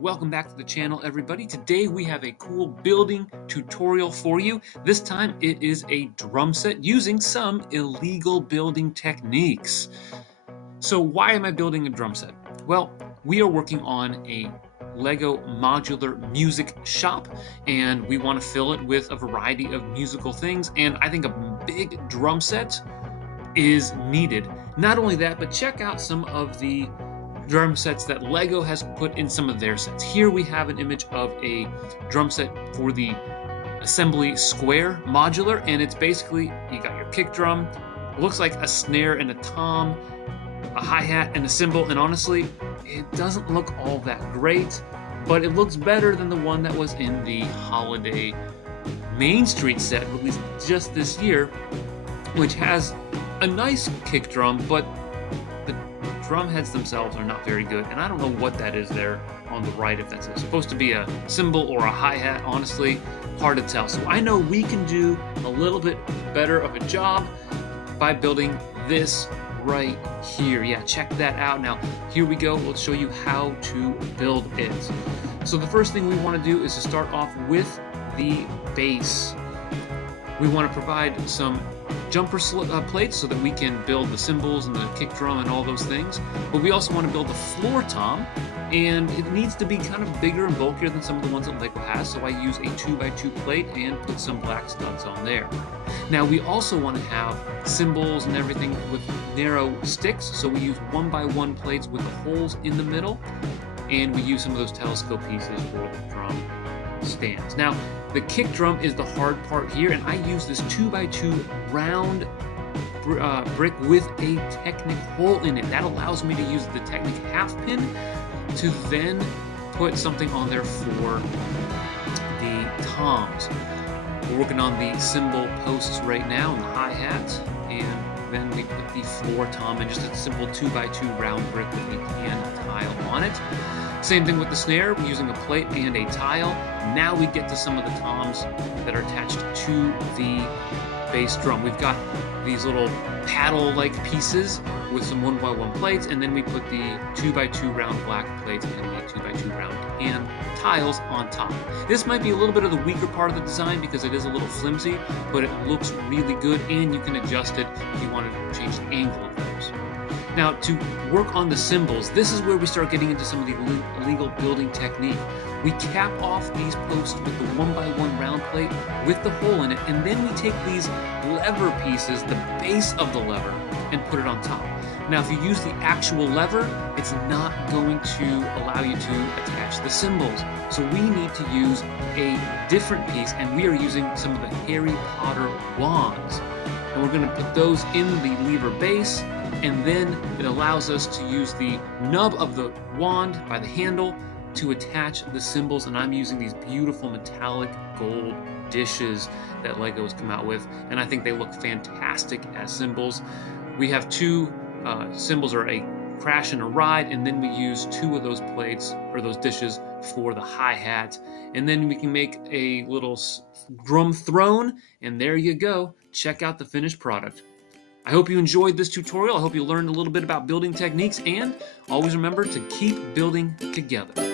Welcome back to the channel, everybody. Today we have a cool building tutorial for you. This time it is a drum set using some illegal building techniques. So why am I building a drum set? Well, we are working on a Lego modular music shop, and we want to fill it with a variety of musical things, and I think a big drum set is needed. Not only that, but check out some of the drum sets that Lego has put in some of their sets. Here we have an image of a drum set for the Assembly Square modular, and it's basically, you got your kick drum, looks like a snare and a tom, a hi-hat and a cymbal, and honestly, it doesn't look all that great, but it looks better than the one that was in the holiday Main Street set released just this year, which has a nice kick drum, but the drum heads themselves are not very good, and I don't know what that is there on the right, if that's supposed to be a cymbal or a hi-hat. Honestly, hard to tell. So I know we can do a little bit better of a job by building this right here. Yeah, check that out. Now, here we go. Let's show you how to build it. So the first thing we want to do is to start off with the base. We want to provide some jumper plates so that we can build the cymbals and the kick drum and all those things. But we also want to build the floor tom, and it needs to be kind of bigger and bulkier than some of the ones that Lego has, so I use a 2x2 plate and put some black studs on there. Now we also want to have cymbals and everything with narrow sticks, so we use 1x1 plates with holes in the middle, and we use some of those telescope pieces for the drum stands. Now, the kick drum is the hard part here, and I use this 2x2 round brick with a Technic hole in it. That allows me to use the Technic half pin to then put something on there for the toms. We're working on the cymbal posts right now and the hi-hat, and then we put the floor tom in just a simple 2x2 round brick with a tan tile on it. Same thing with the snare, we're using a plate and a tile. Now we get to some of the toms that are attached to the bass drum. We've got these little paddle-like pieces with some 1x1 plates, and then we put the 2x2 round black plates and the 2x2 round tan tiles on top. This might be a little bit of the weaker part of the design because it is a little flimsy, but it looks really good, and you can adjust it if you want to change the angle of those. Now, to work on the cymbals, this is where we start getting into some of the illegal building technique. We cap off these posts with the 1x1 round plate with the hole in it, and then we take these lever pieces, the base of the lever, and put it on top. Now, if you use the actual lever, it's not going to allow you to attach the cymbals. So we need to use a different piece, and we are using some of the Harry Potter wands. And we're going to put those in the lever base, and then it allows us to use the nub of the wand by the handle to attach the cymbals, and I'm using these beautiful metallic gold dishes that Lego has come out with, and I think they look fantastic as cymbals. We have two cymbals, or a crash and a ride, and then we use two of those plates or those dishes for the hi-hat, and then we can make a little drum throne, and there you go. Check out the finished product. I hope you enjoyed this tutorial. I hope you learned a little bit about building techniques, and always remember to keep building together.